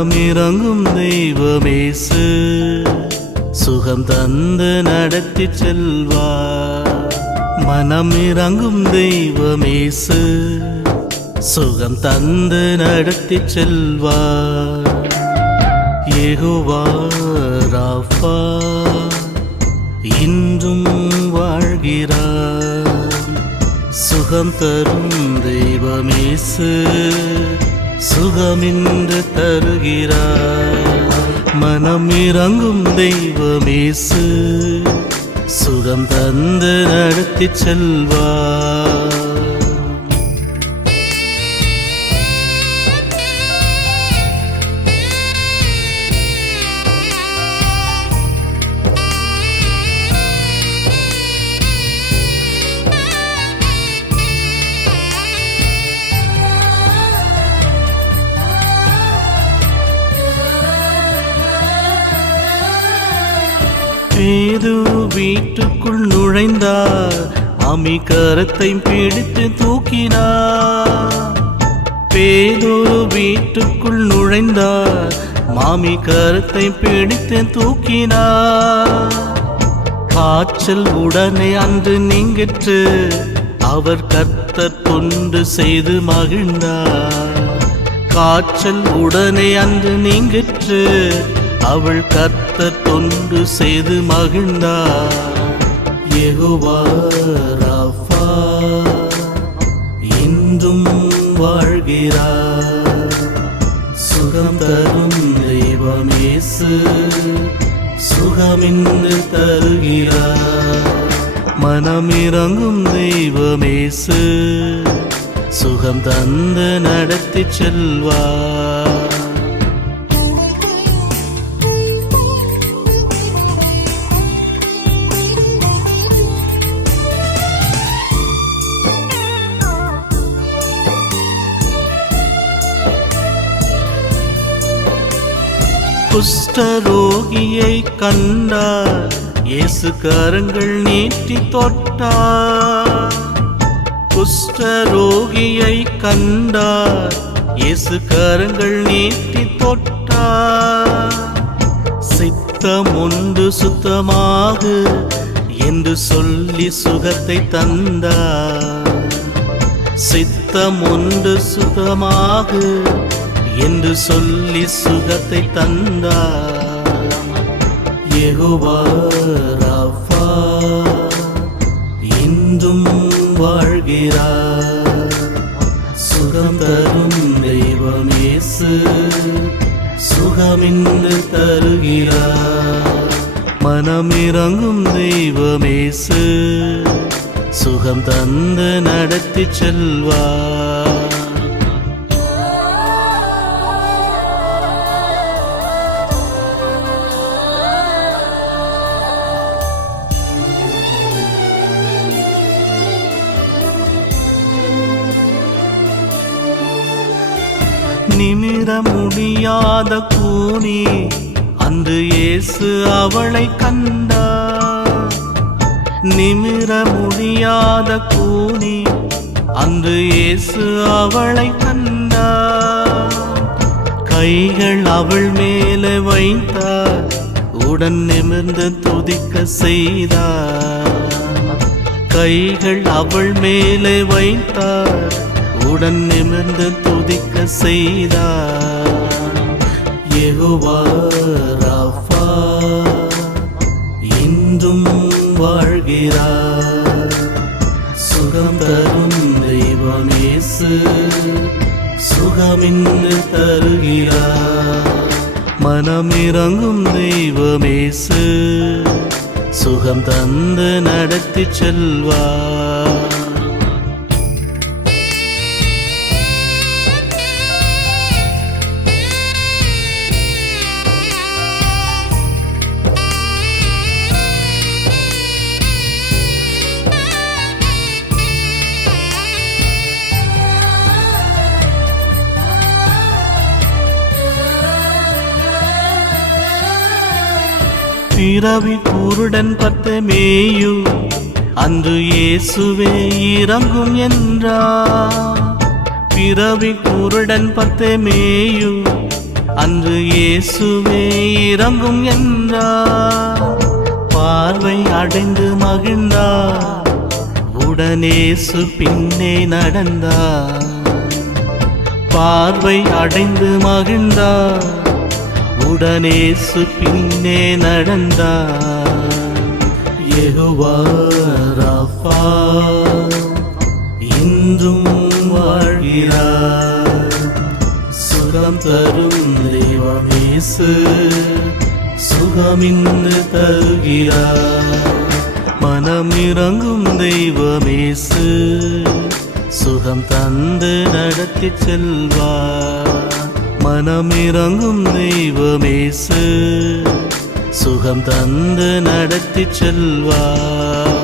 மனமிறங்கும் தெய்வமேசு சுகம் தந்து நடத்தி செல்வார். மனமிறங்கும் தெய்வமேசு சுகம் தந்து நடத்தி செல்வார். யெகோவா ராஃபா இன்றும் வாழ்கிறார். சுகம் தரும் தெய்வமேசு சுகமின்று தருகிறார். மனமிறங்கும் தெய்வமேசு சுகம் தந்து நடத்தி செல்வார். பேதுரு வீட்டுக்குள் நுழைந்தார். மாமி கரத்தை பிடித்து தூக்கினார். பேதுரு வீட்டுக்குள் நுழைந்தார். மாமி கரத்தை பிடித்து தூக்கினார். காய்ச்சல் உடனே அன்று நீங்கிற்று. அவர் கர்த்தர் தொண்டு செய்து மகிழ்ந்தார். காய்ச்சல் உடனே அன்று நீங்கிற்று. அவள் கர்த்தர் தொண்டு செய்து மகிழ்ந்தார். யெகோவா ராஃபா இன்றும் வாழ்கிறார். சுகம் தரும் தெய்வமேசு சுகமின்று தருகிறார். மனமிறங்கும் தெய்வமேசு சுகம் தந்து நடத்தி செல்வார். குஷ்டரோகியை கண்டார். இயேசு கரங்கள் நீட்டி தொட்டார். குஷ்டரோகியை கண்டார். இயேசு கரங்கள் நீட்டி தொட்டார். சித்தம் உண்டு சுத்தமாக என்று சொல்லி சுகத்தை தந்தார். சித்தம் உண்டு சுத்தமாக என்று சொல்லி சுகத்தை தந்தார். யெகோவா ராஃபா இன்றும் வாழ்கிறார். சுகம் தரும் தெய்வமேசு சுகமின்று தருகிறார். மனமிறங்கும் தெய்வமேசு சுகம் தந்து நடத்தி செல்வார். நிமிர முடியாத கூனி அன்று இயேசு அவளை கண்டார். நிமிர முடியாத கூனி அன்று இயேசு அவளை கண்டார். கைகள் அவள் மேலே வைத்தார். உடன் நிமிர்ந்து துதிக்க செய்தார். கைகள் அவள் மேலே வைத்தார். உடன் நிமிர்ந்து துதிக்க செய்தார். யெகோவா ராஃபா இன்றும் வாழ்கிறார். சுகம் தரும் தெய்வமேசு சுகமின்று தருகிறார். மனமிறங்கும் தெய்வமேசு சுகம் தந்து நடத்தி செல்வார். பிறவி குருடன் பத்தமேயு அன்று இயேசுவே இறங்கும் என்றார். பிறவி குருடன் பத்தமேயு அன்று இயேசுவே இறங்கும் என்றார். பார்வை அடைந்து மகிழ்ந்தார், உடனேசு பின்னே நடந்தார். பார்வை அடைந்து மகிழ்ந்தார், உடனேசு பின்னே நடந்தார். யெகோவா ராஃபா இன்றும் வாழ்கிறார். சுகம் தரும் தெய்வமேசு சுகமின்று தருகிறார். மனம் இறங்கும் தெய்வமேசு சுகம் தந்து நடத்தி செல்வார். மனம் இறங்கும் தெய்வமேசு சுகம் தந்து நடத்தி செல்வார்.